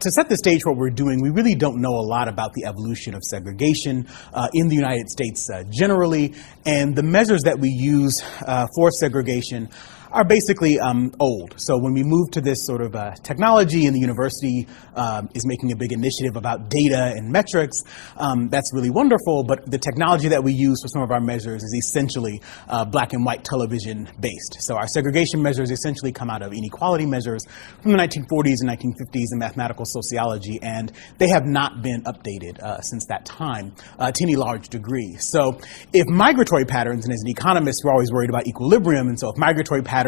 To set the stage for what we're doing, we really don't know a lot about the evolution of segregation in the United States generally, and the measures that we use for segregation are basically old. So when we move to this sort of technology, and the university is making a big initiative about data and metrics, that's really wonderful, but the technology that we use for some of our measures is essentially black and white television based. So our segregation measures essentially come out of inequality measures from the 1940s and 1950s in mathematical sociology, and they have not been updated since that time to any large degree. So if migratory patterns, and as an economist, we're always worried about equilibrium, and so if migratory patterns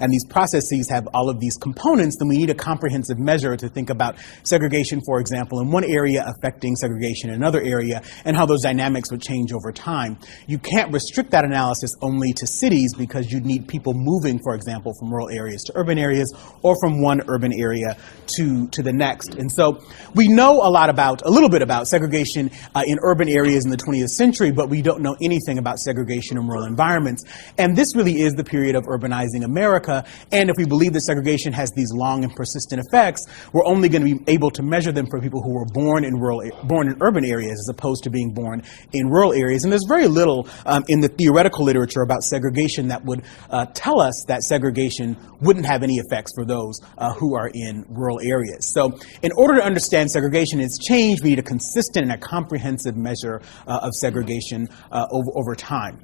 and these processes have all of these components, then we need a comprehensive measure to think about segregation, for example, in one area affecting segregation in another area, and how those dynamics would change over time. You can't restrict that analysis only to cities, because you'd need people moving, for example, from rural areas to urban areas, or from one urban area to the next. And so we know a little bit about segregation in urban areas in the 20th century, but we don't know anything about segregation in rural environments. And this really is the period of urbanizing America, and if we believe that segregation has these long and persistent effects, we're only going to be able to measure them for people who were born in urban areas as opposed to being born in rural areas. And there's very little in the theoretical literature about segregation that would tell us that segregation wouldn't have any effects for those who are in rural areas. So in order to understand segregation and its change, we need a consistent and a comprehensive measure of segregation over time.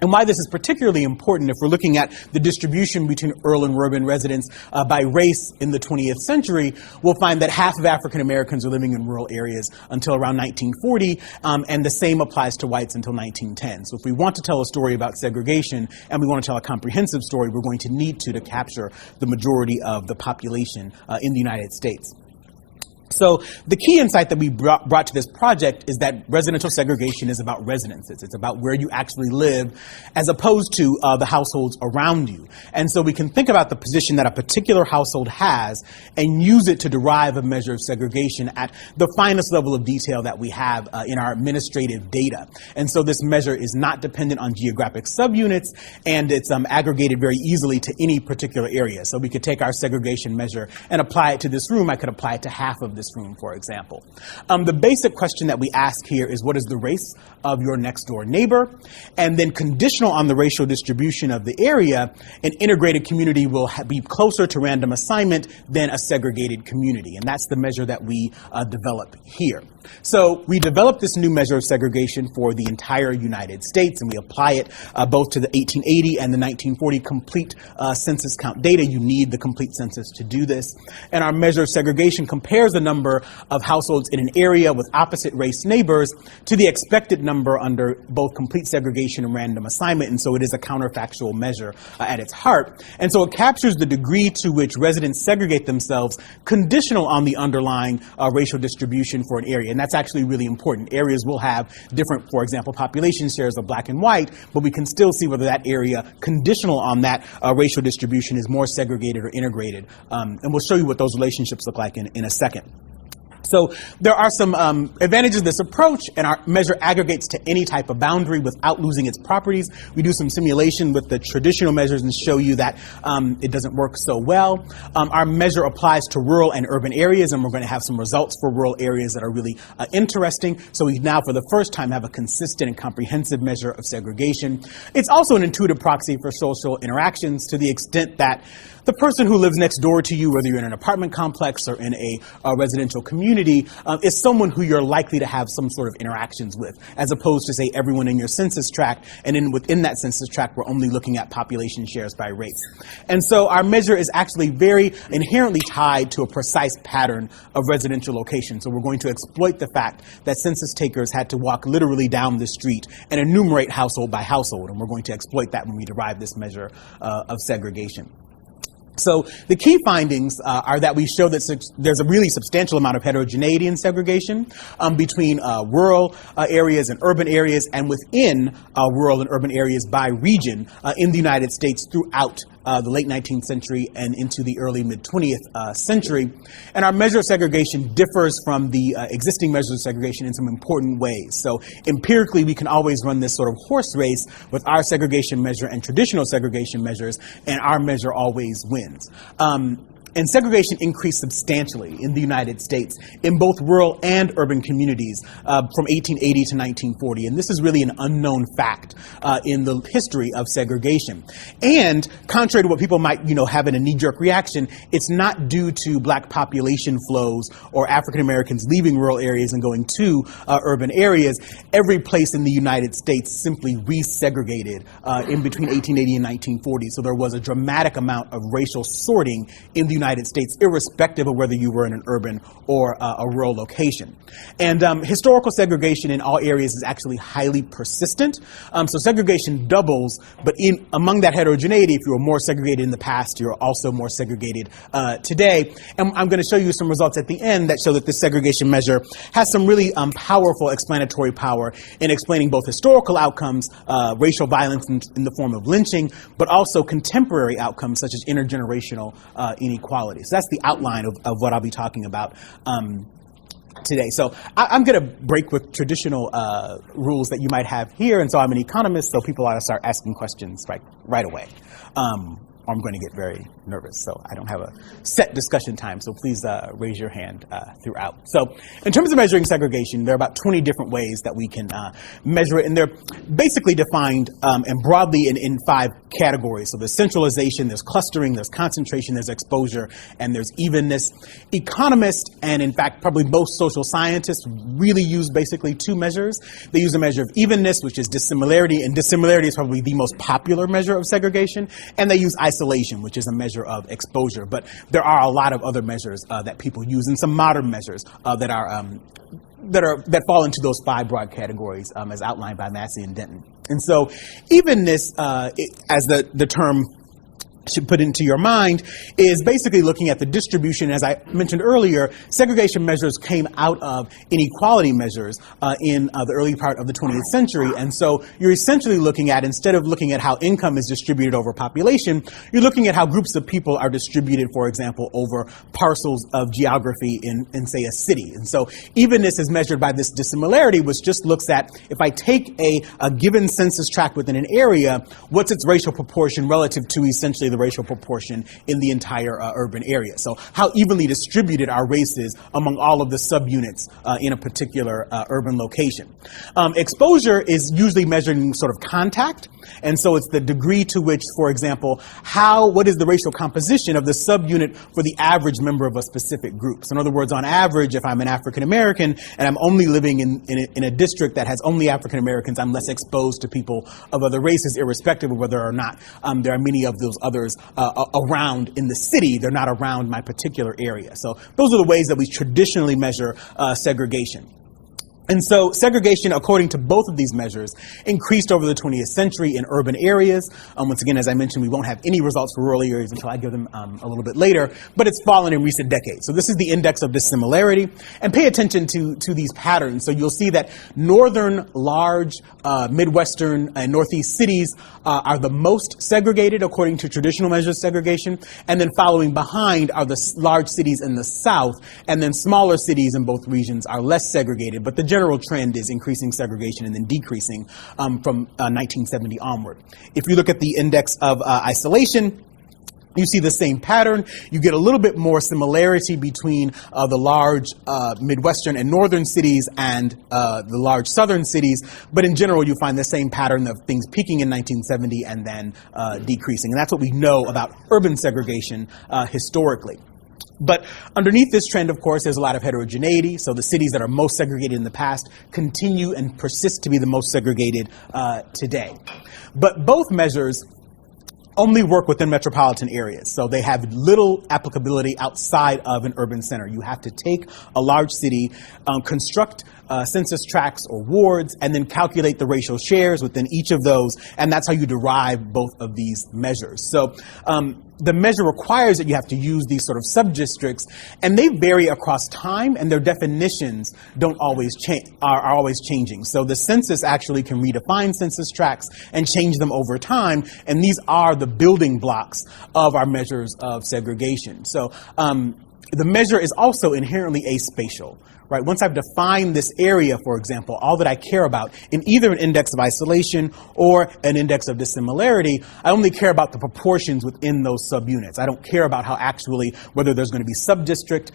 And why this is particularly important, if we're looking at the distribution between rural and urban residents by race in the 20th century, we'll find that half of African Americans are living in rural areas until around 1940, and the same applies to whites until 1910. So if we want to tell a story about segregation, and we want to tell a comprehensive story, we're going to need to capture the majority of the population in the United States. So the key insight that we brought to this project is that residential segregation is about residences. It's about where you actually live, as opposed to the households around you. And so we can think about the position that a particular household has and use it to derive a measure of segregation at the finest level of detail that we have in our administrative data. And so this measure is not dependent on geographic subunits, and it's aggregated very easily to any particular area. So we could take our segregation measure and apply it to this room. I could apply it to half of this room, for example. The basic question that we ask here is, what is the race of your next door neighbor? And then, conditional on the racial distribution of the area, an integrated community will be closer to random assignment than a segregated community. And that's the measure that we develop here. So we developed this new measure of segregation for the entire United States, and we apply it both to the 1880 and the 1940 complete census count data. You need the complete census to do this. And our measure of segregation compares the number of households in an area with opposite race neighbors to the expected number under both complete segregation and random assignment. And so it is a counterfactual measure at its heart. And so it captures the degree to which residents segregate themselves conditional on the underlying racial distribution for an area. And that's actually really important. Areas will have different, for example, population shares of black and white, but we can still see whether that area, conditional on that racial distribution, is more segregated or integrated. And we'll show you what those relationships look like in a second. So there are some advantages of this approach, and our measure aggregates to any type of boundary without losing its properties. We do some simulation with the traditional measures and show you that it doesn't work so well. Our measure applies to rural and urban areas, and we're going to have some results for rural areas that are really interesting. So we now, for the first time, have a consistent and comprehensive measure of segregation. It's also an intuitive proxy for social interactions, to the extent that the person who lives next door to you, whether you're in an apartment complex or in a residential community, is someone who you're likely to have some sort of interactions with, as opposed to, say, everyone in your census tract, and then within that census tract, we're only looking at population shares by race. And so our measure is actually very inherently tied to a precise pattern of residential location. So we're going to exploit the fact that census takers had to walk literally down the street and enumerate household by household, and we're going to exploit that when we derive this measure of segregation. So the key findings are that we show that there's a really substantial amount of heterogeneity in segregation between rural areas and urban areas, and within rural and urban areas by region in the United States throughout the late 19th century and into the early mid-20th century. And our measure of segregation differs from the existing measures of segregation in some important ways. So empirically, we can always run this sort of horse race with our segregation measure and traditional segregation measures, and our measure always wins. And segregation increased substantially in the United States in both rural and urban communities from 1880 to 1940. And this is really an unknown fact in the history of segregation. And contrary to what people might, have in a knee-jerk reaction, it's not due to black population flows or African Americans leaving rural areas and going to urban areas. Every place in the United States simply resegregated in between 1880 and 1940. So there was a dramatic amount of racial sorting in the United States, irrespective of whether you were in an urban or a rural location. And historical segregation in all areas is actually highly persistent. So segregation doubles, but among that heterogeneity, if you were more segregated in the past, you're also more segregated today. And I'm going to show you some results at the end that show that this segregation measure has some really powerful explanatory power in explaining both historical outcomes, racial violence in the form of lynching, but also contemporary outcomes such as intergenerational inequality. So that's the outline of what I'll be talking about today. So I'm going to break with traditional rules that you might have here. And so I'm an economist, so people ought to start asking questions right away. Or I'm going to get very nervous. So I don't have a set discussion time. So please raise your hand throughout. So in terms of measuring segregation, there are about 20 different ways that we can measure it. And they're basically defined and broadly in 5 categories. So there's centralization, there's clustering, there's concentration, there's exposure, and there's evenness. Economists, and in fact, probably most social scientists, really use basically 2 measures. They use a measure of evenness, which is dissimilarity, and dissimilarity is probably the most popular measure of segregation. And they use isolation, which is a measure of exposure. But there are a lot of other measures that people use, and some modern measures that fall into those 5 broad categories as outlined by Massey and Denton. And so evenness, as the term should put into your mind, is basically looking at the distribution. As I mentioned earlier, segregation measures came out of inequality measures in the early part of the 20th century. And so you're essentially looking at, instead of looking at how income is distributed over population, you're looking at how groups of people are distributed, for example, over parcels of geography in say, a city. And so evenness is measured by this dissimilarity, which just looks at, if I take a given census tract within an area, what's its racial proportion relative to essentially the racial proportion in the entire urban area. So how evenly distributed are races among all of the subunits in a particular urban location. Exposure is usually measured in sort of contact. And so it's the degree to which, for example, what is the racial composition of the subunit for the average member of a specific group. So in other words, on average, if I'm an African American and I'm only living in a district that has only African Americans, I'm less exposed to people of other races, irrespective of whether or not there are many of those others around in the city. They're not around my particular area. So those are the ways that we traditionally measure segregation. And so segregation, according to both of these measures, increased over the 20th century in urban areas. Once again, as I mentioned, we won't have any results for rural areas until I give them a little bit later, but it's fallen in recent decades. So this is the index of dissimilarity. And pay attention to these patterns. So you'll see that northern, large, Midwestern, and Northeast cities are the most segregated according to traditional measures of segregation. And then following behind are the large cities in the South. And then smaller cities in both regions are less segregated. But the general trend is increasing segregation and then decreasing from 1970 onward. If you look at the index of isolation, you see the same pattern. You get a little bit more similarity between the large Midwestern and northern cities and the large southern cities. But in general, you find the same pattern of things peaking in 1970 and then decreasing. And that's what we know about urban segregation historically. But underneath this trend, of course, there's a lot of heterogeneity. So the cities that are most segregated in the past continue and persist to be the most segregated today. But both measures only work within metropolitan areas. So they have little applicability outside of an urban center. You have to take a large city, construct census tracts or wards, and then calculate the racial shares within each of those. And that's how you derive both of these measures. So the measure requires that you have to use these sort of sub-districts, and they vary across time, and their definitions don't always are always changing. So the census actually can redefine census tracts and change them over time, and these are the building blocks of our measures of segregation. So the measure is also inherently aspatial. Right? Once I've defined this area, for example, all that I care about in either an index of isolation or an index of dissimilarity, I only care about the proportions within those subunits. I don't care about how actually, whether there's going to be subdistrict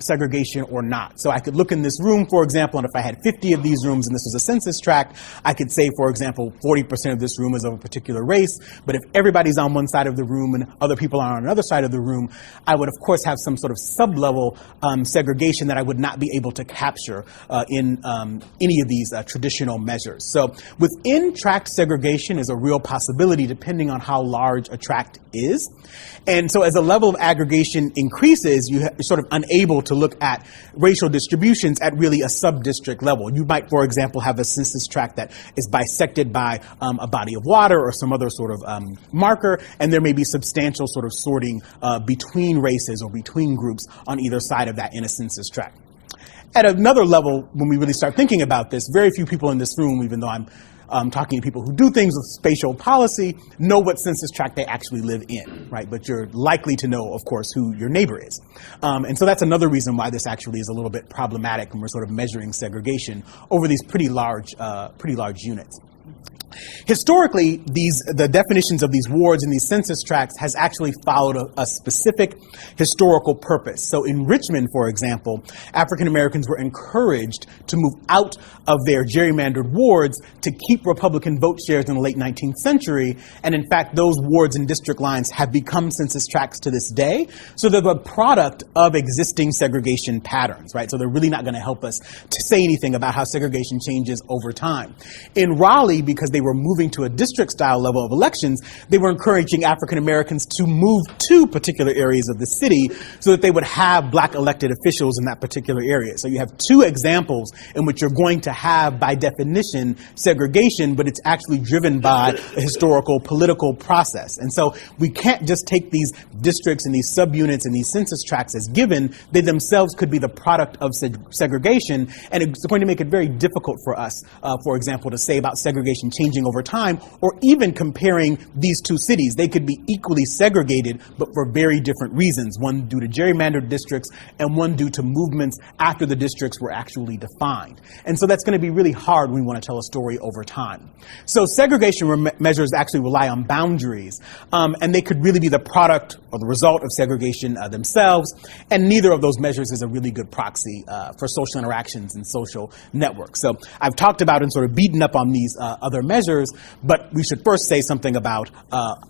segregation or not. So I could look in this room, for example, and if I had 50 of these rooms and this was a census tract, I could say, for example, 40% of this room is of a particular race, but if everybody's on one side of the room and other people are on another side of the room, I would, of course, have some sort of sub-level segregation that I would not be able to capture in any of these traditional measures. So within tract segregation is a real possibility depending on how large a tract is. And so as the level of aggregation increases, you're sort of unable to look at racial distributions at really a sub-district level. You might, for example, have a census tract that is bisected by a body of water or some other sort of marker, and there may be substantial sort of sorting between races or between groups on either side of that in a census tract. At another level, when we really start thinking about this, very few people in this room, even though I'm talking to people who do things with spatial policy, know what census tract they actually live in, right? But you're likely to know, of course, who your neighbor is. And so that's another reason why this actually is a little bit problematic when we're sort of measuring segregation over these pretty large units. Historically, the definitions of these wards in these census tracts has actually followed a specific historical purpose. So in Richmond, for example, African Americans were encouraged to move out of their gerrymandered wards to keep Republican vote shares in the late 19th century. And in fact, those wards and district lines have become census tracts to this day. So they're the product of existing segregation patterns, right? So they're really not going to help us to say anything about how segregation changes over time. In Raleigh, because they were moving to a district-style level of elections, they were encouraging African Americans to move to particular areas of the city so that they would have black elected officials in that particular area. So you have two examples in which you're going to have, by definition, segregation, but it's actually driven by a historical political process. And so we can't just take these districts and these subunits and these census tracts as given. They themselves could be the product of segregation, and it's going to make it very difficult for us, for example, to say about segregation changing over time, or even comparing these two cities. They could be equally segregated, but for very different reasons, one due to gerrymandered districts and one due to movements after the districts were actually defined. And so that's going to be really hard when we want to tell a story over time. So segregation measures actually rely on boundaries, and they could really be the product or the result of segregation themselves, and neither of those measures is a really good proxy for social interactions and social networks. So I've talked about and sort of beaten up on these other measures, but we should first say something about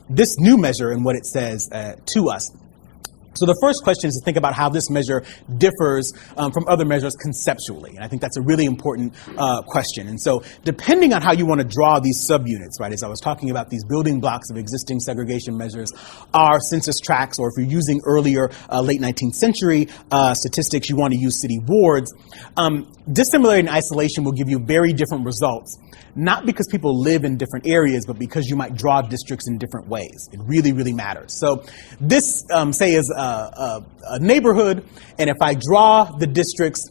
this new measure and what it says to us. So the first question is to think about how this measure differs from other measures conceptually. And I think that's a really important question. And so depending on how you want to draw these subunits, right, as I was talking about these building blocks of existing segregation measures are census tracts, or if you're using earlier late 19th century statistics, you want to use city wards. Dissimilarity and isolation will give you very different results, not because people live in different areas, but because you might draw districts in different ways. It really, really matters. So this, say, is a neighborhood, and if I draw the districts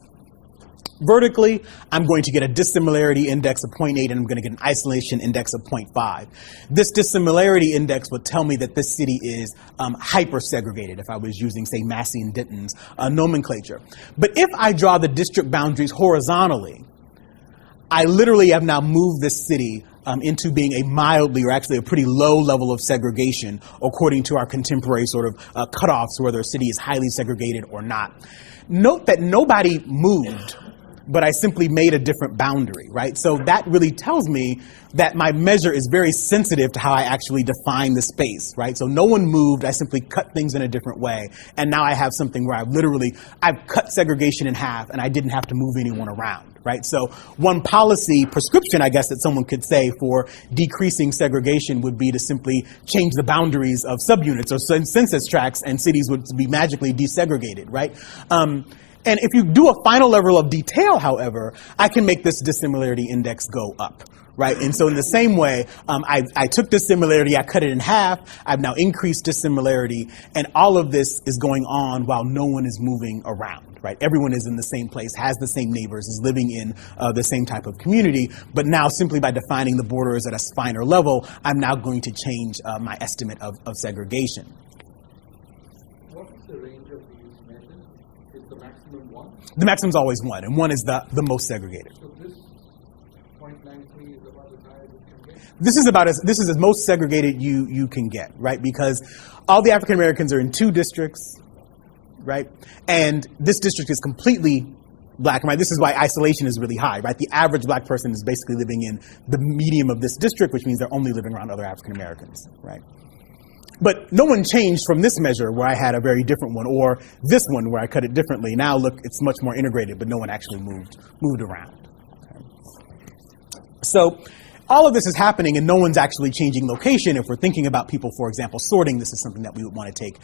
vertically, I'm going to get a dissimilarity index of 0.8, and I'm going to get an isolation index of 0.5. This dissimilarity index would tell me that this city is hyper-segregated, if I was using, say, Massey and Denton's nomenclature. But if I draw the district boundaries horizontally, I literally have now moved this city into being a mildly, or actually a pretty low level of segregation, according to our contemporary sort of cutoffs, whether a city is highly segregated or not. Note that nobody moved, but I simply made a different boundary, right? So that really tells me that my measure is very sensitive to how I actually define the space, right? So no one moved, I simply cut things in a different way. And now I have something where I've cut segregation in half, and I didn't have to move anyone around, right? So one policy prescription, I guess, that someone could say for decreasing segregation would be to simply change the boundaries of subunits or census tracts, and cities would be magically desegregated, right? And if you do a final level of detail, however, I can make this dissimilarity index go up, right? And so in the same way, I took dissimilarity, I cut it in half, I've now increased dissimilarity, and all of this is going on while no one is moving around, right? Everyone is in the same place, has the same neighbors, is living in the same type of community, but now simply by defining the borders at a finer level, I'm now going to change my estimate of segregation. What is the range of these measures? maximum 1? The maximum is always 1, and 1 is the most segregated. So this 0.93 is about as high as it can get? This is as most segregated you can get, right? Because all the African Americans are in 2 districts, right? And this district is completely black and white. This is why isolation is really high, right? The average black person is basically living in the medium of this district, which means they're only living around other African Americans, right? But no one changed from this measure where I had a very different one, or this one where I cut it differently. Now look, it's much more integrated, but no one actually moved around. Okay. So all of this is happening and no one's actually changing location. If we're thinking about people, for example, sorting, this is something that we would want to take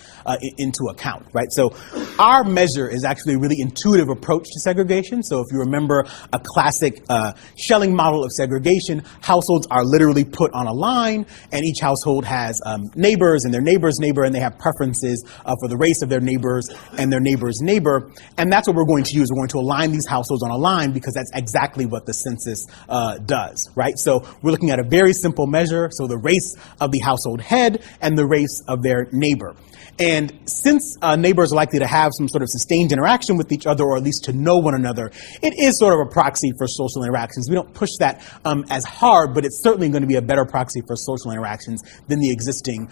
into account, right? So our measure is actually a really intuitive approach to segregation. So if you remember a classic Schelling model of segregation, households are literally put on a line, and each household has neighbors and their neighbor's neighbor, and they have preferences for the race of their neighbors and their neighbor's neighbor. And that's what we're going to use. We're going to align these households on a line because that's exactly what the census does, right? So we're looking at a very simple measure, so the race of the household head and the race of their neighbor. And since neighbors are likely to have some sort of sustained interaction with each other, or at least to know one another, it is sort of a proxy for social interactions. We don't push that as hard, but it's certainly going to be a better proxy for social interactions than the existing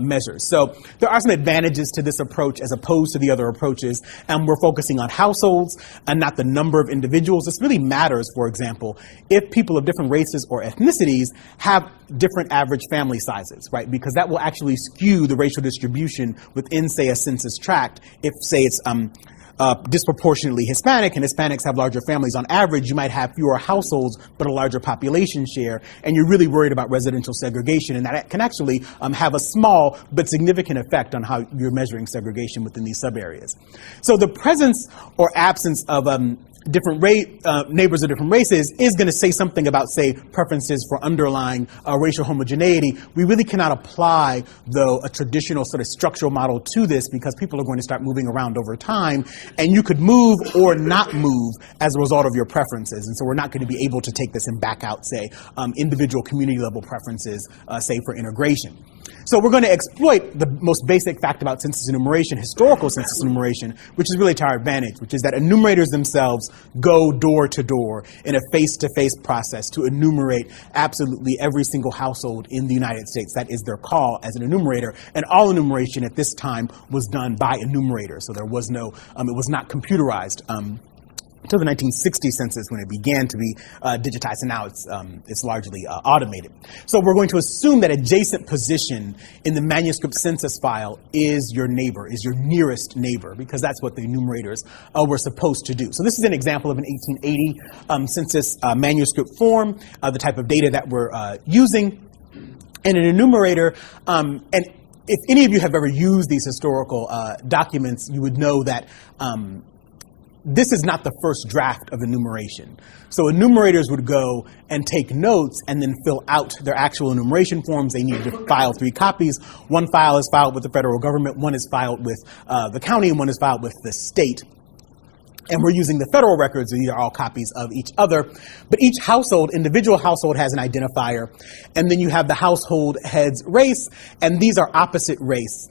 measures. So there are some advantages to this approach as opposed to the other approaches, and we're focusing on households and not the number of individuals. This really matters, for example, if people of different races or ethnicities have different average family sizes, right? Because that will actually skew the racial distribution within, say, a census tract. If, say, it's disproportionately Hispanic, and Hispanics have larger families on average, you might have fewer households but a larger population share, and you're really worried about residential segregation, and that can actually have a small but significant effect on how you're measuring segregation within these subareas. So the presence or absence of different neighbors of different races is going to say something about, say, preferences for underlying racial homogeneity. We really cannot apply, though, a traditional sort of structural model to this because people are going to start moving around over time, and you could move or not move as a result of your preferences. And so we're not going to be able to take this and back out, say, individual community level preferences, say, for integration. So we're going to exploit the most basic fact about census enumeration, historical census enumeration, which is really to our advantage, which is that enumerators themselves go door to door in a face-to-face process to enumerate absolutely every single household in the United States. That is their call as an enumerator, and all enumeration at this time was done by enumerators. So there was no, it was not computerized. Until the 1960 census, when it began to be digitized, and now it's largely automated. So we're going to assume that adjacent position in the manuscript census file is your neighbor, is your nearest neighbor, because that's what the enumerators were supposed to do. So this is an example of an 1880 census manuscript form, the type of data that we're using. And an enumerator, and if any of you have ever used these historical documents, you would know that this is not the first draft of enumeration. So enumerators would go and take notes and then fill out their actual enumeration forms. They needed to file 3 copies. One file is filed with the federal government, one is filed with the county, and one is filed with the state. And we're using the federal records, and these are all copies of each other. But each household, individual household, has an identifier. And then you have the household head's race, and these are opposite race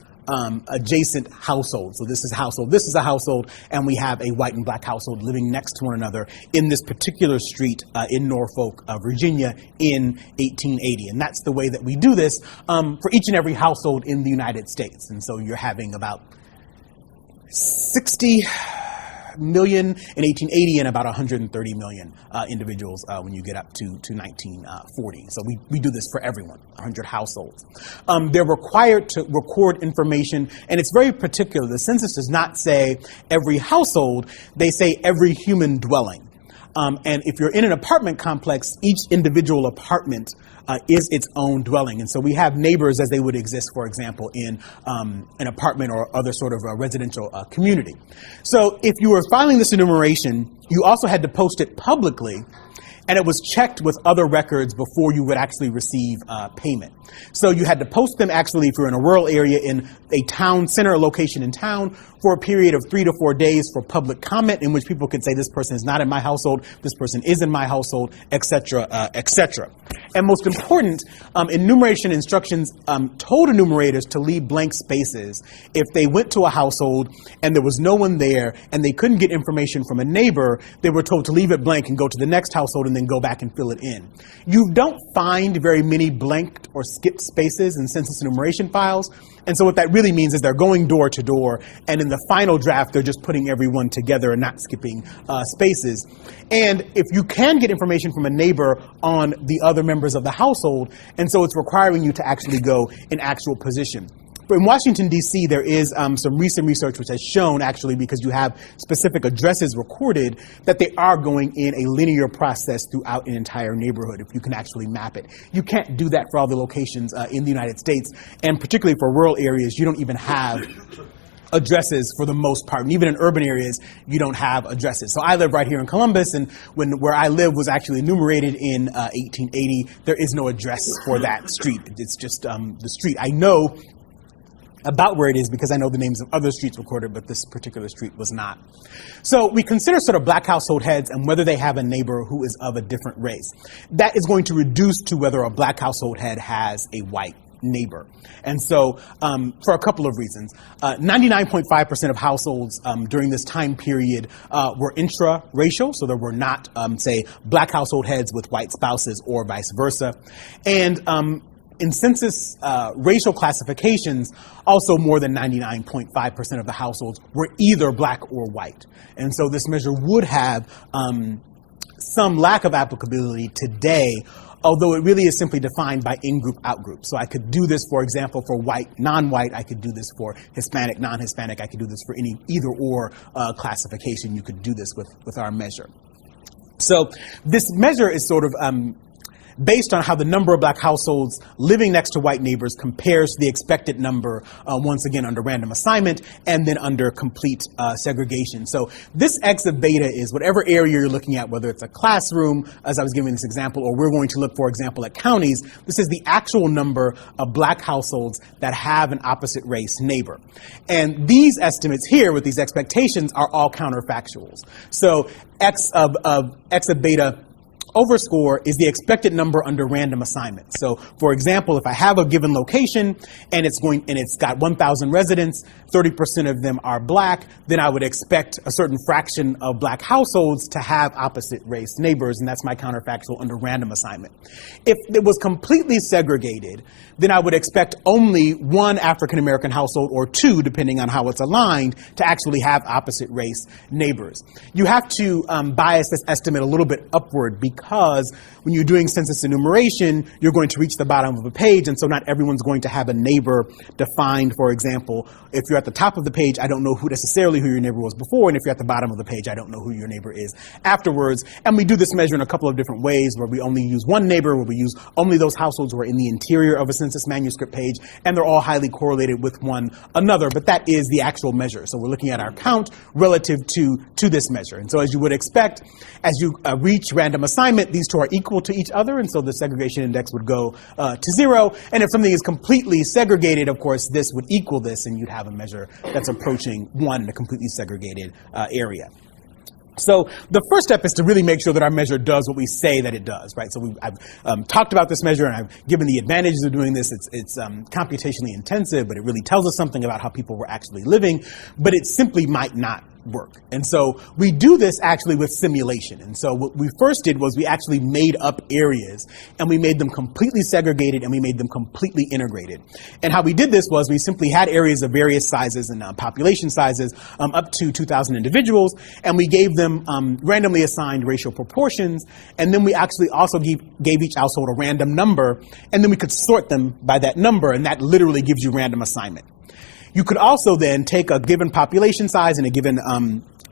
adjacent households. So this is a household, and we have a white and black household living next to one another in this particular street in Norfolk, Virginia in 1880. And that's the way that we do this for each and every household in the United States. And so you're having about 60 million in 1880 and about 130 million individuals when you get up to 1940. So we do this for everyone, 100 households. They're required to record information, and it's very particular. The census does not say every household, they say every human dwelling. And if you're in an apartment complex, each individual apartment is its own dwelling. And so we have neighbors as they would exist, for example, in an apartment or other sort of residential community. So if you were filing this enumeration, you also had to post it publicly, and it was checked with other records before you would actually receive payment. So you had to post them actually if you're in a rural area in a town center location in town, for a period of 3 to 4 days for public comment, in which people could say, this person is not in my household, this person is in my household, etc., etc. And most important, enumeration instructions told enumerators to leave blank spaces if they went to a household and there was no one there and they couldn't get information from a neighbor. They were told to leave it blank and go to the next household and then go back and fill it in. You don't find very many blanked or skipped spaces in census enumeration files. And so what that really means is they're going door to door, and in the final draft, they're just putting everyone together and not skipping spaces. And if you can get information from a neighbor on the other members of the household, and so it's requiring you to actually go in actual position. But in Washington, D.C., there is some recent research which has shown, actually, because you have specific addresses recorded, that they are going in a linear process throughout an entire neighborhood, if you can actually map it. You can't do that for all the locations in the United States, and particularly for rural areas, you don't even have addresses for the most part. And even in urban areas, you don't have addresses. So I live right here in Columbus, and where I live was actually enumerated in 1880. There is no address for that street. It's just the street. I know about where it is because I know the names of other streets recorded, but this particular street was not. So we consider sort of black household heads and whether they have a neighbor who is of a different race. That is going to reduce to whether a black household head has a white neighbor. And so for a couple of reasons, 99.5% of households during this time period were intra-racial, so there were not, say, black household heads with white spouses or vice versa. And in census racial classifications, also more than 99.5% of the households were either black or white. And so this measure would have some lack of applicability today, although it really is simply defined by in-group, out-group. So I could do this, for example, for white, non-white. I could do this for Hispanic, non-Hispanic. I could do this for any either-or classification. You could do this with our measure. So this measure is sort of based on how the number of black households living next to white neighbors compares to the expected number, once again, under random assignment, and then under complete segregation. So this X of beta is whatever area you're looking at, whether it's a classroom, as I was giving this example, or we're going to look, for example, at counties. This is the actual number of black households that have an opposite race neighbor. And these estimates here with these expectations are all counterfactuals. So X of beta overscore is the expected number under random assignment. So, for example, if I have a given location and it's got 1,000 residents, 30% of them are black, then I would expect a certain fraction of black households to have opposite race neighbors, and that's my counterfactual under random assignment. If it was completely segregated, then I would expect only one African American household or two, depending on how it's aligned, to actually have opposite race neighbors. You have to bias this estimate a little bit upward because when you're doing census enumeration, you're going to reach the bottom of a page, and so not everyone's going to have a neighbor defined. For example, if you're at the top of the page, I don't know necessarily who your neighbor was before, and if you're at the bottom of the page, I don't know who your neighbor is afterwards. And we do this measure in a couple of different ways, where we only use one neighbor, where we use only those households who are in the interior of a census manuscript page, and they're all highly correlated with one another, but that is the actual measure. So we're looking at our count relative to this measure. And so as you would expect, as you reach random assignment, these two are equal to each other, and so the segregation index would go to 0. And if something is completely segregated, of course, this would equal this, and you'd have a measure that's approaching 1 in a completely segregated area. So the first step is to really make sure that our measure does what we say that it does, right? So I've talked about this measure, and I've given the advantages of doing this. It's computationally intensive, but it really tells us something about how people were actually living, but it simply might not work. And so we do this actually with simulation. And so what we first did was we actually made up areas, and we made them completely segregated, and we made them completely integrated. And how we did this was we simply had areas of various sizes and population sizes, up to 2,000 individuals, and we gave them randomly assigned racial proportions, and then we actually also gave each household a random number, and then we could sort them by that number, and that literally gives you random assignment. You could also then take a given population size and a given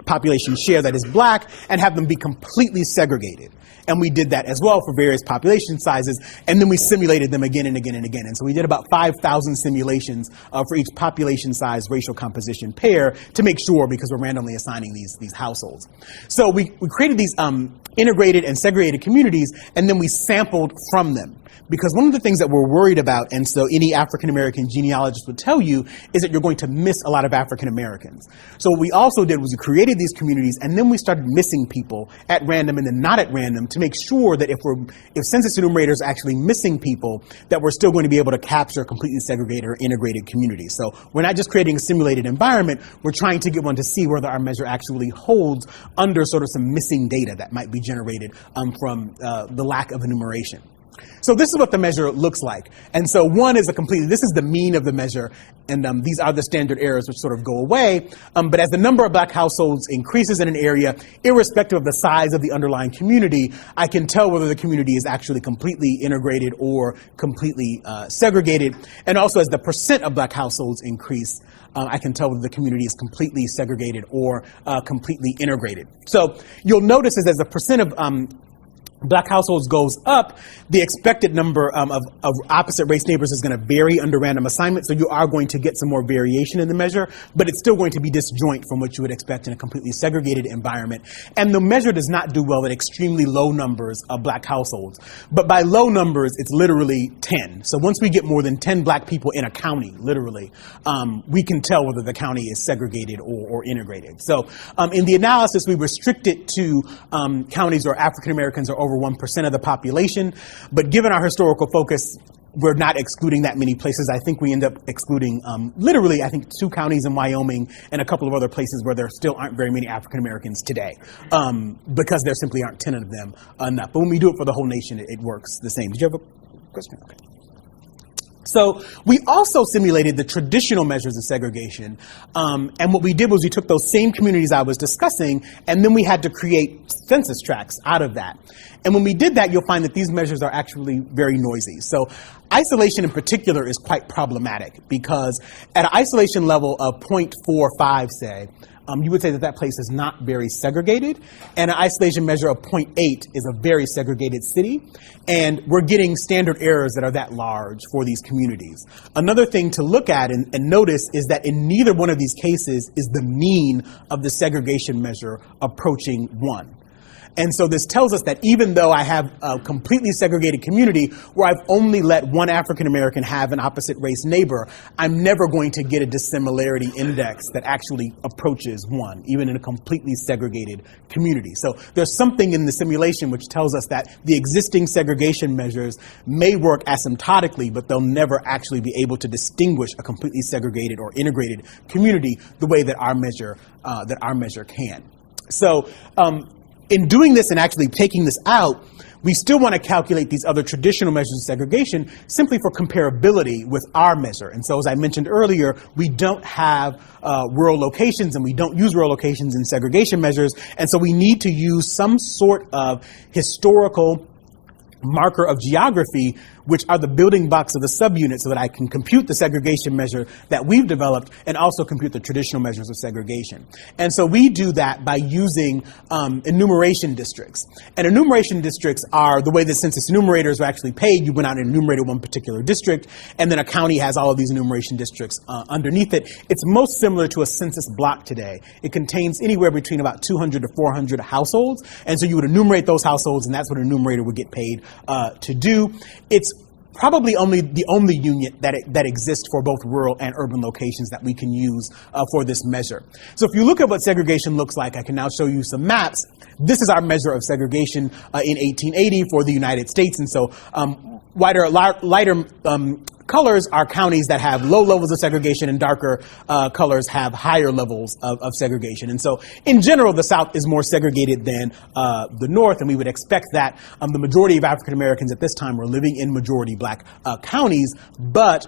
population share that is black and have them be completely segregated. And we did that as well for various population sizes, and then we simulated them again and again and again. And so we did about 5,000 simulations for each population size racial composition pair to make sure, because we're randomly assigning these households. So we created these integrated and segregated communities, and then we sampled from them. Because one of the things that we're worried about, and so any African-American genealogist would tell you, is that you're going to miss a lot of African-Americans. So what we also did was we created these communities, and then we started missing people at random and then not at random to make sure that if census enumerators are actually missing people, that we're still going to be able to capture a completely segregated or integrated community. So we're not just creating a simulated environment, we're trying to get one to see whether our measure actually holds under sort of some missing data that might be generated from the lack of enumeration. So this is what the measure looks like. And so one is this is the mean of the measure, and these are the standard errors which sort of go away. But as the number of black households increases in an area, irrespective of the size of the underlying community, I can tell whether the community is actually completely integrated or completely segregated. And also as the percent of black households increase, I can tell whether the community is completely segregated or completely integrated. So you'll notice is as the percent of black households goes up, the expected number of opposite race neighbors is going to vary under random assignment, so you are going to get some more variation in the measure, but it's still going to be disjoint from what you would expect in a completely segregated environment. And the measure does not do well at extremely low numbers of black households. But by low numbers, it's literally 10. So once we get more than 10 black people in a county, literally, we can tell whether the county is segregated or integrated. So in the analysis, we restrict it to counties where African Americans are over 1% of the population. But given our historical focus, we're not excluding that many places. I think we end up excluding literally, I think, 2 counties in Wyoming and a couple of other places where there still aren't very many African Americans today, because there simply aren't 10 of them enough. But when we do it for the whole nation, it works the same. Did you have a question? Okay. So we also simulated the traditional measures of segregation, and what we did was we took those same communities I was discussing, and then we had to create census tracts out of that. And when we did that, you'll find that these measures are actually very noisy. So isolation in particular is quite problematic, because at an isolation level of 0.45, say, you would say that that place is not very segregated, and an isolation measure of 0.8 is a very segregated city, and we're getting standard errors that are that large for these communities. Another thing to look at and notice is that in neither one of these cases is the mean of the segregation measure approaching 1. And so this tells us that even though I have a completely segregated community where I've only let one African American have an opposite race neighbor, I'm never going to get a dissimilarity index that actually approaches 1, even in a completely segregated community. So there's something in the simulation which tells us that the existing segregation measures may work asymptotically, but they'll never actually be able to distinguish a completely segregated or integrated community the way that our measure can. So in doing this and actually taking this out, we still want to calculate these other traditional measures of segregation simply for comparability with our measure. And so as I mentioned earlier, we don't have rural locations, and we don't use rural locations in segregation measures. And so we need to use some sort of historical marker of geography, which are the building blocks of the subunit, so that I can compute the segregation measure that we've developed and also compute the traditional measures of segregation. And so we do that by using enumeration districts. And enumeration districts are the way the census enumerators are actually paid. You went out and enumerated one particular district, and then a county has all of these enumeration districts underneath it. It's most similar to a census block today. It contains anywhere between about 200 to 400 households, and so you would enumerate those households, and that's what an enumerator would get paid to do. It's probably the only unit that exists for both rural and urban locations that we can use for this measure. So if you look at what segregation looks like, I can now show you some maps. This is our measure of segregation in 1880 for the United States. And so lighter colors are counties that have low levels of segregation, and darker colors have higher levels of segregation. And so in general, the South is more segregated than the North, and we would expect that the majority of African Americans at this time were living in majority black counties, but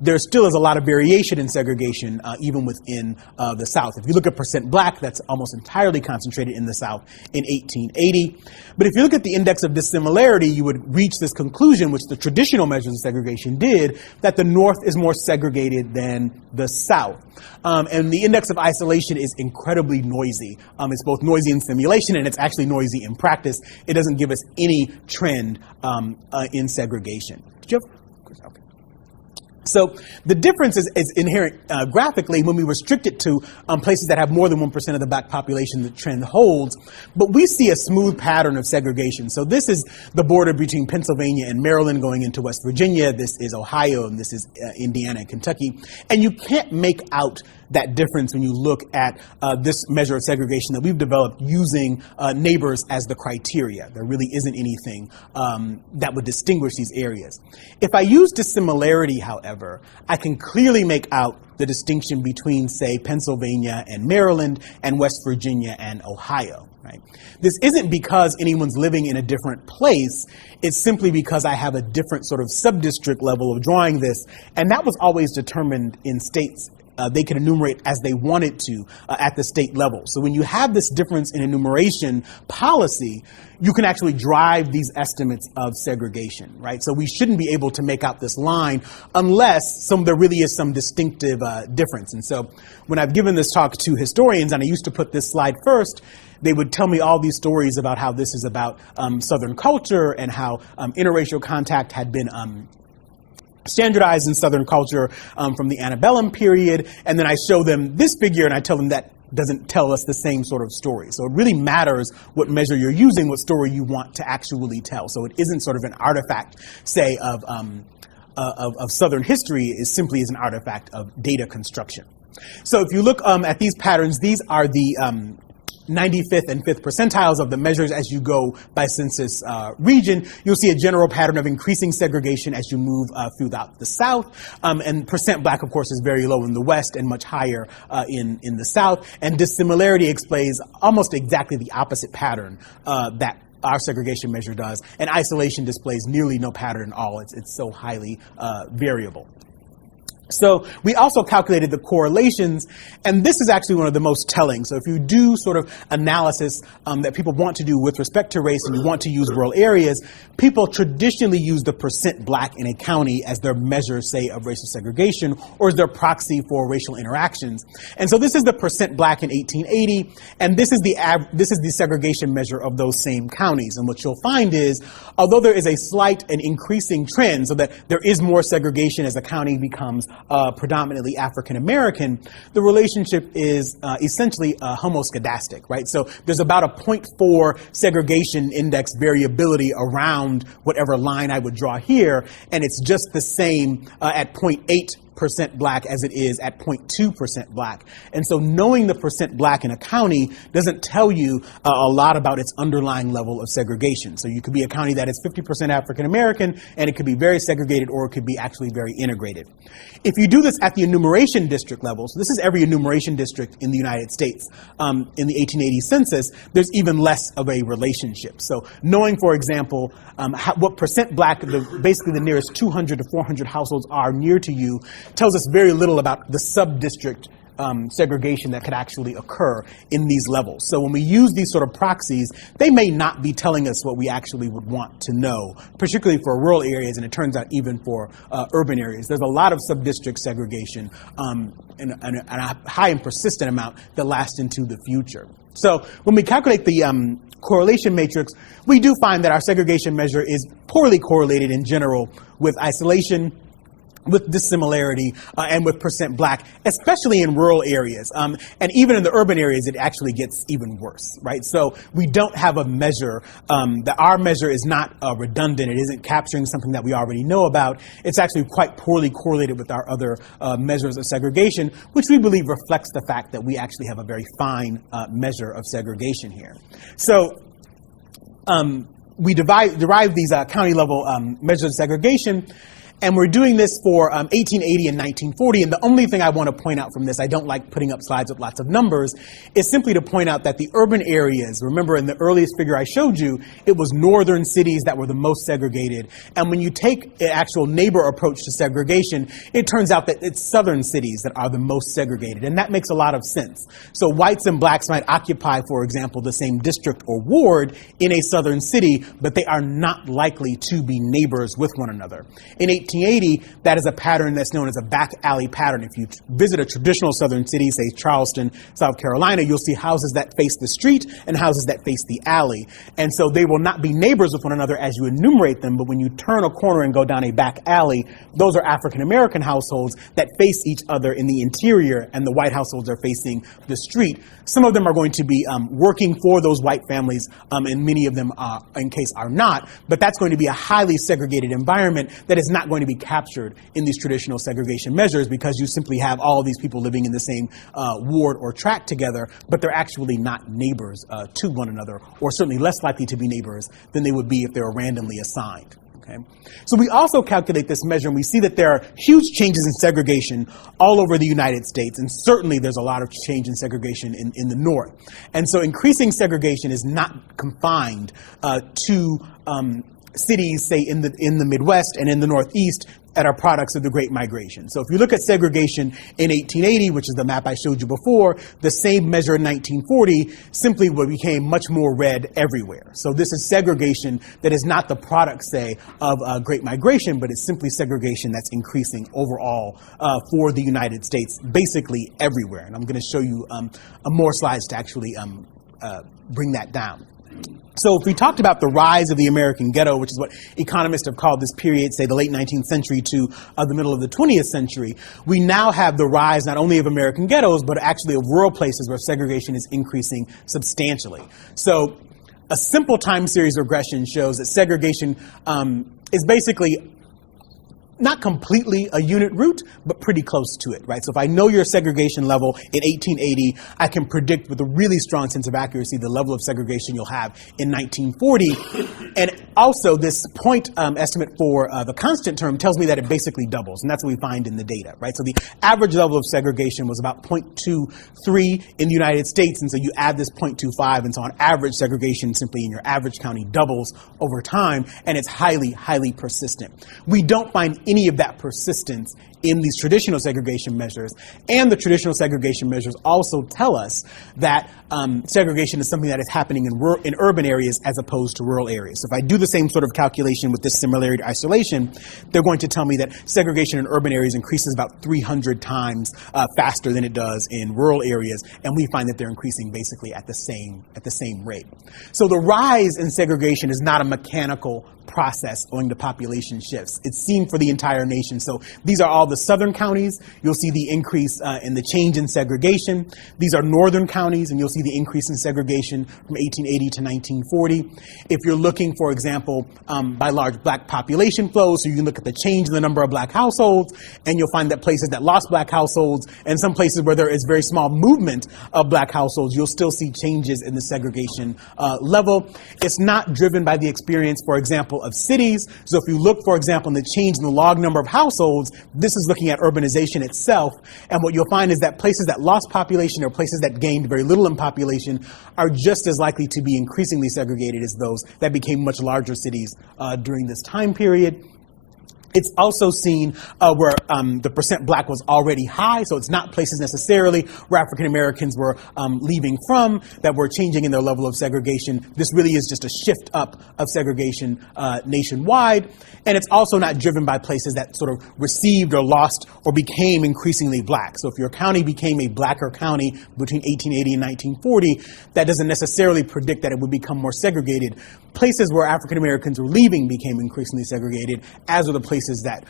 there still is a lot of variation in segregation even within the South. If you look at percent black, that's almost entirely concentrated in the South in 1880. But if you look at the index of dissimilarity, you would reach this conclusion, which the traditional measures of segregation did, that the North is more segregated than the South. And the index of isolation is incredibly noisy. It's both noisy in simulation, and it's actually noisy in practice. It doesn't give us any trend in segregation. Did you have? Okay. So the difference is inherent graphically when we restrict it to places that have more than 1% of the black population. The trend holds, but we see a smooth pattern of segregation. So this is the border between Pennsylvania and Maryland going into West Virginia. This is Ohio, and this is Indiana and Kentucky. And you can't make out that difference when you look at this measure of segregation that we've developed using neighbors as the criteria. There really isn't anything that would distinguish these areas. If I use dissimilarity, however, I can clearly make out the distinction between, say, Pennsylvania and Maryland and West Virginia and Ohio. Right? This isn't because anyone's living in a different place. It's simply because I have a different sort of sub-district level of drawing this, and that was always determined in states. They could enumerate as they wanted to at the state level. So when you have this difference in enumeration policy, you can actually drive these estimates of segregation, right? So we shouldn't be able to make out this line unless there really is some distinctive difference. And so when I've given this talk to historians, and I used to put this slide first, they would tell me all these stories about how this is about Southern culture and how interracial contact had been standardized in Southern culture from the antebellum period, and then I show them this figure and I tell them that doesn't tell us the same sort of story. So it really matters what measure you're using, what story you want to actually tell. So it isn't sort of an artifact, say, of Southern history. It simply is an artifact of data construction. So if you look at these patterns, these are the 95th and 5th percentiles of the measures as you go by census region. You'll see a general pattern of increasing segregation as you move throughout the South. And percent black, of course, is very low in the West and much higher in the South. And dissimilarity explains almost exactly the opposite pattern that our segregation measure does. And isolation displays nearly no pattern at all. It's so highly variable. So we also calculated the correlations, and this is actually one of the most telling. So if you do sort of analysis that people want to do with respect to race and you want to use rural areas, people traditionally use the percent black in a county as their measure, say, of racial segregation or as their proxy for racial interactions. And so this is the percent black in 1880, and this is the segregation measure of those same counties. And what you'll find is, although there is a slight and increasing trend so that there is more segregation as a county becomes predominantly African American, the relationship is essentially homoscedastic, right? So there's about a 0.4 segregation index variability around whatever line I would draw here, and it's just the same at 0.8% black as it is at 0.2% black. And so knowing the percent black in a county doesn't tell you a lot about its underlying level of segregation. So you could be a county that is 50% African American, and it could be very segregated, or it could be actually very integrated. If you do this at the enumeration district level, so this is every enumeration district in the United States in the 1880 census, there's even less of a relationship. So knowing, for example, what percent black basically the nearest 200 to 400 households are near to you tells us very little about the sub-district segregation that could actually occur in these levels. So when we use these sort of proxies, they may not be telling us what we actually would want to know, particularly for rural areas, and it turns out even for urban areas. There's a lot of sub-district segregation and a high and persistent amount that lasts into the future. So when we calculate the correlation matrix, we do find that our segregation measure is poorly correlated in general with isolation, with dissimilarity, and with percent black, especially in rural areas. And even in the urban areas, it actually gets even worse, right? So we don't have a measure, that our measure is not redundant. It isn't capturing something that we already know about. It's actually quite poorly correlated with our other measures of segregation, which we believe reflects the fact that we actually have a very fine measure of segregation here. So we derive these county level measures of segregation. And we're doing this for 1880 and 1940. And the only thing I want to point out from this, I don't like putting up slides with lots of numbers, is simply to point out that the urban areas, remember in the earliest figure I showed you, it was northern cities that were the most segregated. And when you take an actual neighbor approach to segregation, it turns out that it's southern cities that are the most segregated. And that makes a lot of sense. So whites and blacks might occupy, for example, the same district or ward in a southern city, but they are not likely to be neighbors with one another. In 1880, that is a pattern that's known as a back alley pattern. If you visit a traditional southern city, say Charleston, South Carolina, you'll see houses that face the street and houses that face the alley. And so they will not be neighbors with one another as you enumerate them, but when you turn a corner and go down a back alley, those are African American households that face each other in the interior, and the white households are facing the street. Some of them are going to be working for those white families, and many of them, in case, are not. But that's going to be a highly segregated environment that is not going to be captured in these traditional segregation measures, because you simply have all of these people living in the same ward or tract together, but they're actually not neighbors to one another, or certainly less likely to be neighbors than they would be if they were randomly assigned. Okay. So we also calculate this measure, and we see that there are huge changes in segregation all over the United States, and certainly there's a lot of change in segregation in the North. And so increasing segregation is not confined to cities, say, in the Midwest and in the Northeast, that are products of the Great Migration. So if you look at segregation in 1880, which is the map I showed you before, the same measure in 1940 simply became much more red everywhere. So this is segregation that is not the product, say, of Great Migration, but it's simply segregation that's increasing overall for the United States, basically everywhere. And I'm going to show you more slides to actually bring that down. So if we talked about the rise of the American ghetto, which is what economists have called this period, say the late 19th century to the middle of the 20th century, we now have the rise not only of American ghettos, but actually of rural places where segregation is increasing substantially. So a simple time series regression shows that segregation is basically not completely a unit root, but pretty close to it, right? So if I know your segregation level in 1880, I can predict with a really strong sense of accuracy the level of segregation you'll have in 1940. And also this point estimate for the constant term tells me that it basically doubles, and that's what we find in the data, right? So the average level of segregation was about 0.23 in the United States, and so you add this 0.25, and so on average, segregation simply in your average county doubles over time, and it's highly, highly persistent. We don't find any of that persistence in these traditional segregation measures, and the traditional segregation measures also tell us that segregation is something that is happening in urban areas as opposed to rural areas. So if I do the same sort of calculation with dissimilarity isolation, they're going to tell me that segregation in urban areas increases about 300 times faster than it does in rural areas, and we find that they're increasing basically at the same rate. So the rise in segregation is not a mechanical process owing to population shifts. It's seen for the entire nation. So these are all the southern counties. You'll see the increase in the change in segregation. These are northern counties, and you'll see the increase in segregation from 1880 to 1940. If you're looking, for example, by large black population flows, so you can look at the change in the number of black households, and you'll find that places that lost black households and some places where there is very small movement of black households, you'll still see changes in the segregation level. It's not driven by the experience, for example, of cities. So if you look, for example, in the change in the log number of households, this is looking at urbanization itself. And what you'll find is that places that lost population or places that gained very little in population are just as likely to be increasingly segregated as those that became much larger cities during this time period. It's also seen where the percent black was already high, so it's not places necessarily where African Americans were leaving from that were changing in their level of segregation. This really is just a shift up of segregation nationwide. And it's also not driven by places that sort of received or lost or became increasingly black. So if your county became a blacker county between 1880 and 1940, that doesn't necessarily predict that it would become more segregated. Places where African Americans were leaving became increasingly segregated, as are the places that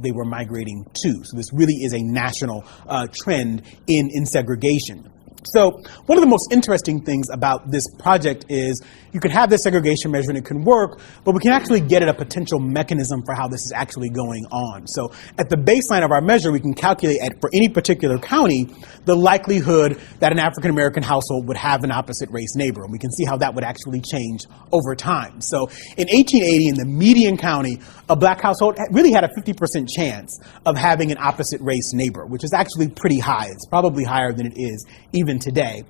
they were migrating to. So this really is a national trend in segregation. So one of the most interesting things about this project is you can have this segregation measure and it can work, but we can actually get at a potential mechanism for how this is actually going on. So at the baseline of our measure, we can calculate for any particular county the likelihood that an African American household would have an opposite race neighbor. And we can see how that would actually change over time. So in 1880, in the median county, a black household really had a 50% chance of having an opposite race neighbor, which is actually pretty high. It's probably higher than it is even today.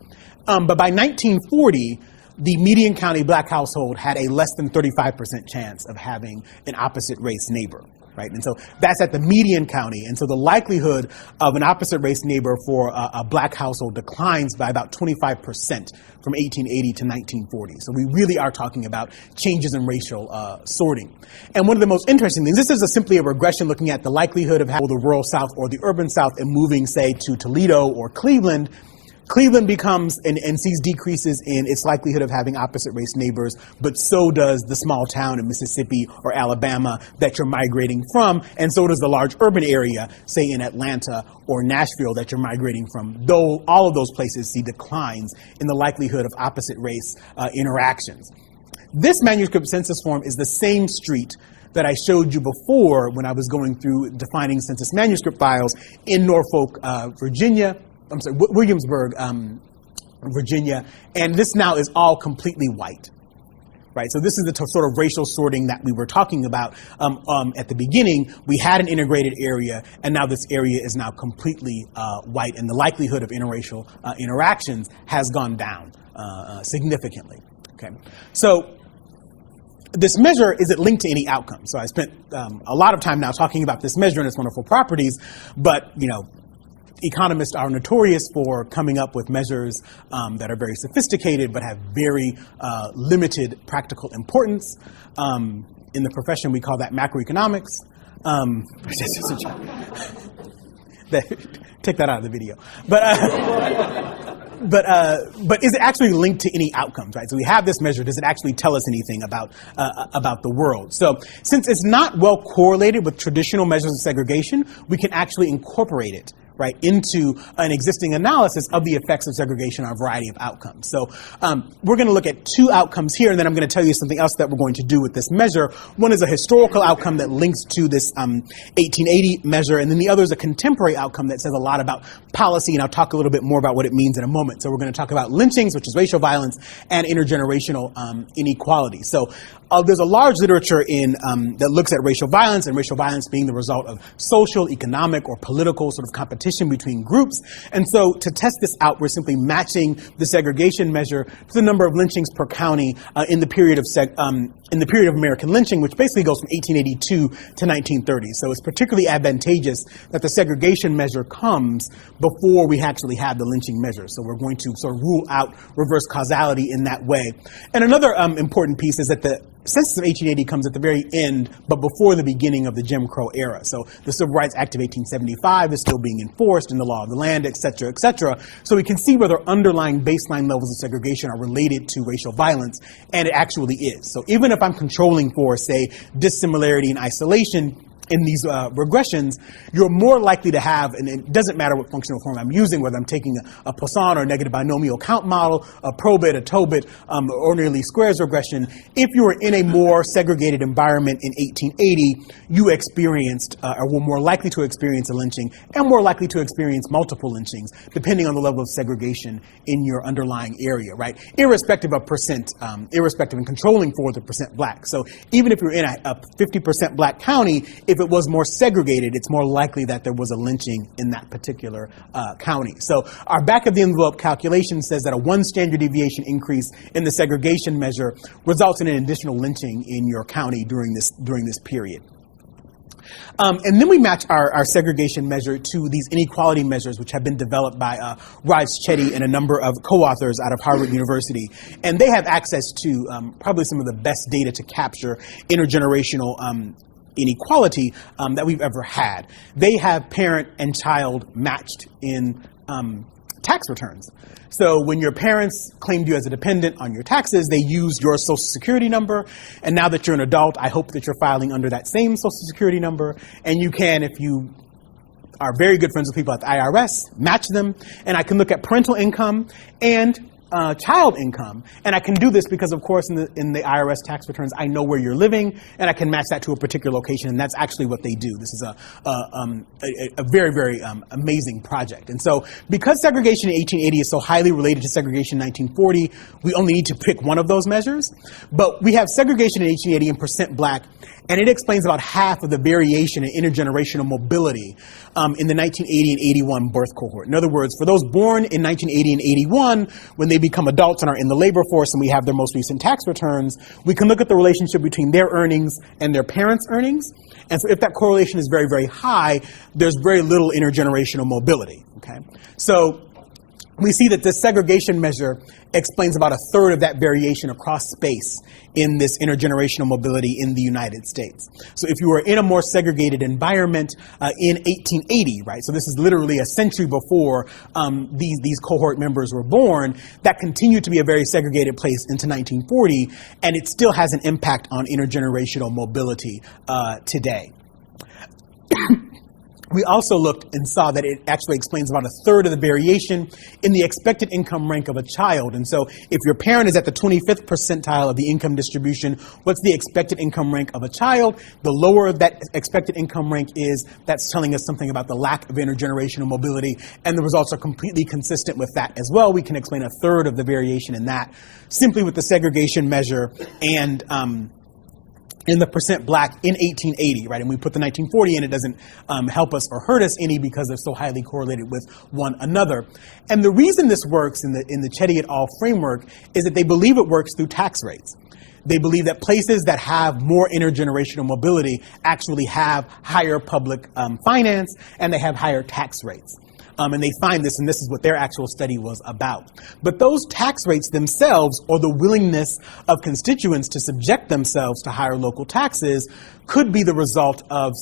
But by 1940, the median county black household had a less than 35% chance of having an opposite race neighbor. right? And so that's at the median county. And so the likelihood of an opposite race neighbor for a black household declines by about 25% from 1880 to 1940. So we really are talking about changes in racial sorting. And one of the most interesting things, this is simply a regression looking at the likelihood of having the rural South or the urban South and moving, say, to Toledo or Cleveland. Cleveland becomes and sees decreases in its likelihood of having opposite race neighbors, but so does the small town in Mississippi or Alabama that you're migrating from, and so does the large urban area, say in Atlanta or Nashville, that you're migrating from. Though all of those places see declines in the likelihood of opposite race interactions. This manuscript census form is the same street that I showed you before when I was going through defining census manuscript files in Norfolk, Williamsburg, Virginia, and this now is all completely white, right? So this is the sort of racial sorting that we were talking about at the beginning. We had an integrated area, and now this area is now completely white, and the likelihood of interracial interactions has gone down significantly, okay? So this measure, is it linked to any outcome? So I spent a lot of time now talking about this measure and its wonderful properties, but, you know, economists are notorious for coming up with measures that are very sophisticated but have very limited practical importance. In the profession, we call that macroeconomics. Take that out of the video. But is it actually linked to any outcomes, right? So we have this measure. Does it actually tell us anything about the world? So since it's not well correlated with traditional measures of segregation, we can actually incorporate it, right, into an existing analysis of the effects of segregation on a variety of outcomes. So we're going to look at two outcomes here, and then I'm going to tell you something else that we're going to do with this measure. One is a historical outcome that links to this 1880 measure, and then the other is a contemporary outcome that says a lot about policy, and I'll talk a little bit more about what it means in a moment. So we're going to talk about lynchings, which is racial violence, and intergenerational inequality. So there's a large literature that looks at racial violence, and racial violence being the result of social, economic, or political sort of competition between groups. And so to test this out, we're simply matching the segregation measure to the number of lynchings per county in the period of American lynching, which basically goes from 1882 to 1930. So it's particularly advantageous that the segregation measure comes before we actually have the lynching measure. So we're going to sort of rule out reverse causality in that way. And another important piece is that the census of 1880 comes at the very end, but before the beginning of the Jim Crow era. So the Civil Rights Act of 1875 is still being enforced in the law of the land, et cetera, et cetera. So we can see whether underlying baseline levels of segregation are related to racial violence, and it actually is. So even if I'm controlling for, say, dissimilarity and isolation in these regressions, you're more likely to have, and it doesn't matter what functional form I'm using, whether I'm taking a Poisson or a negative binomial count model, a Probit, a Tobit, or ordinary least squares regression. If you were in a more segregated environment in 1880, you experienced, or were more likely to experience a lynching, and more likely to experience multiple lynchings, depending on the level of segregation in your underlying area, right? Irrespective of percent, irrespective and controlling for the percent black. So even if you're in a 50% black county, if it was more segregated, it's more likely that there was a lynching in that particular county. So our back of the envelope calculation says that a 1 standard deviation increase in the segregation measure results in an additional lynching in your county during this period. And then we match our segregation measure to these inequality measures, which have been developed by Raj Chetty and a number of co-authors out of Harvard University. And they have access to probably some of the best data to capture intergenerational inequality that we've ever had. They have parent and child matched in tax returns. So when your parents claimed you as a dependent on your taxes, they used your Social Security number. And now that you're an adult, I hope that you're filing under that same Social Security number. And you can, if you are very good friends with people at the IRS, match them. And I can look at parental income and child income. And I can do this because, of course, in the IRS tax returns, I know where you're living, and I can match that to a particular location, and that's actually what they do. This is a very, very amazing project. And so because segregation in 1880 is so highly related to segregation in 1940, we only need to pick one of those measures. But we have segregation in 1880 in percent black and it explains about half of the variation in intergenerational mobility in the 1980 and 81 birth cohort. In other words, for those born in 1980 and 81, when they become adults and are in the labor force and we have their most recent tax returns, we can look at the relationship between their earnings and their parents' earnings. And so if that correlation is very, very high, there's very little intergenerational mobility, okay? So we see that this segregation measure explains about a third of that variation across space in this intergenerational mobility in the United States. So if you were in a more segregated environment in 1880, right, so this is literally a century before these cohort members were born, that continued to be a very segregated place into 1940, and it still has an impact on intergenerational mobility today. We also looked and saw that it actually explains about a third of the variation in the expected income rank of a child. And so if your parent is at the 25th percentile of the income distribution, what's the expected income rank of a child? The lower that expected income rank is, that's telling us something about the lack of intergenerational mobility, and the results are completely consistent with that as well. We can explain a third of the variation in that simply with the segregation measure and in the percent black in 1880, right? And we put the 1940 in, it doesn't help us or hurt us any because they're so highly correlated with one another. And the reason this works in the Chetty et al. Framework is that they believe it works through tax rates. They believe that places that have more intergenerational mobility actually have higher public finance, and they have higher tax rates. And they find this, and this is what their actual study was about. But those tax rates themselves, or the willingness of constituents to subject themselves to higher local taxes, could be the result of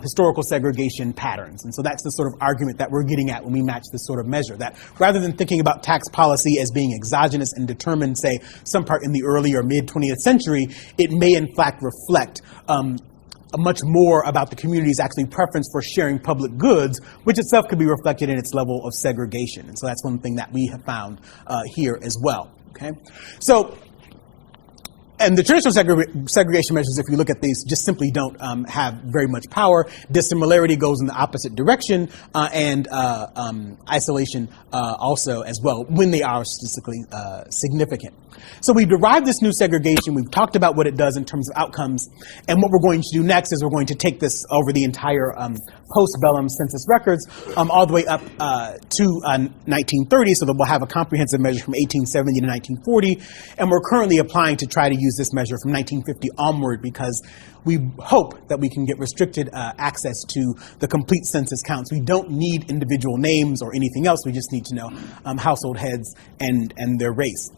historical segregation patterns. And so that's the sort of argument that we're getting at when we match this sort of measure, that rather than thinking about tax policy as being exogenous and determined, say, some part in the early or mid-20th century, it may in fact reflect much more about the community's actually preference for sharing public goods, which itself could be reflected in its level of segregation. And so that's one thing that we have found here as well, okay? So, and the traditional segregation measures, if you look at these, just simply don't have very much power. Dissimilarity goes in the opposite direction, and isolation also as well, when they are statistically significant. So we derived this new segregation. We've talked about what it does in terms of outcomes. And what we're going to do next is we're going to take this over the entire post-bellum census records all the way up to 1930, so that we'll have a comprehensive measure from 1870 to 1940. And we're currently applying to try to use this measure from 1950 onward, because we hope that we can get restricted access to the complete census counts. We don't need individual names or anything else. We just need to know household heads and their race.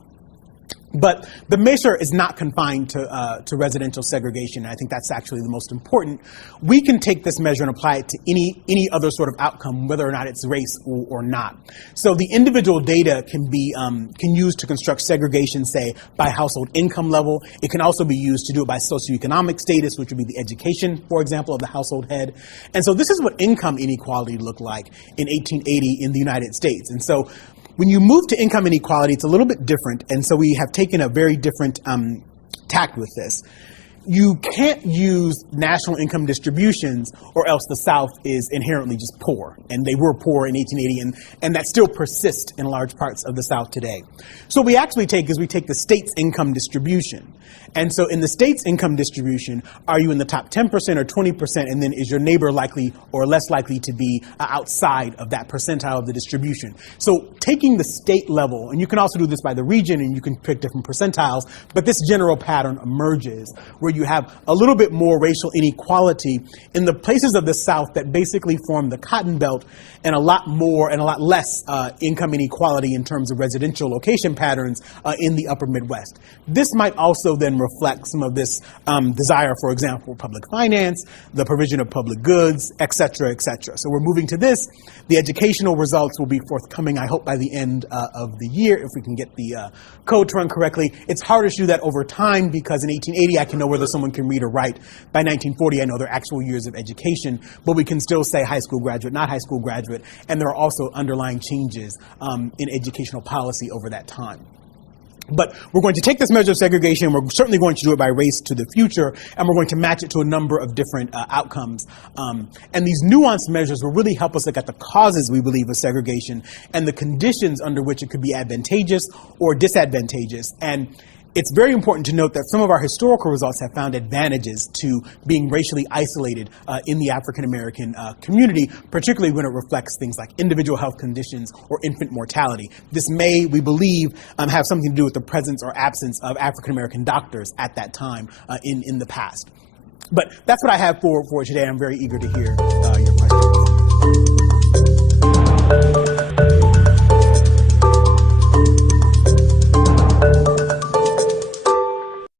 But the measure is not confined to residential segregation. I think that's actually the most important. We can take this measure and apply it to any other sort of outcome, whether or not it's race or not. So the individual data can be used to construct segregation, say, by household income level. It can also be used to do it by socioeconomic status, which would be the education, for example, of the household head. And so this is what income inequality looked like in 1880 in the United States. And so when you move to income inequality, it's a little bit different, and so we have taken a very different tact with this. You can't use national income distributions, or else the South is inherently just poor, and they were poor in 1880, and that still persists in large parts of the South today. So what we actually take is we take the state's income distribution. And so in the state's income distribution, are you in the top 10% or 20%, and then is your neighbor likely or less likely to be outside of that percentile of the distribution? So taking the state level, and you can also do this by the region, and you can pick different percentiles, but this general pattern emerges where you have a little bit more racial inequality in the places of the South that basically form the Cotton Belt, and a lot more and a lot less income inequality in terms of residential location patterns in the upper Midwest. This might also then reflect some of this desire, for example, public finance, the provision of public goods, et cetera, et cetera. So we're moving to this. The educational results will be forthcoming, I hope, by the end of the year, if we can get the code to run correctly. It's harder to do that over time, because in 1880, I can know whether someone can read or write. By 1940, I know their actual years of education, but we can still say high school graduate, not high school graduate, and there are also underlying changes in educational policy over that time. But we're going to take this measure of segregation, we're certainly going to do it by race to the future, and we're going to match it to a number of different outcomes. And these nuanced measures will really help us look at the causes, we believe, of segregation and the conditions under which it could be advantageous or disadvantageous. And it's very important to note that some of our historical results have found advantages to being racially isolated in the African American community, particularly when it reflects things like individual health conditions or infant mortality. This may, we believe, have something to do with the presence or absence of African American doctors at that time in the past. But that's what I have for today. I'm very eager to hear your questions.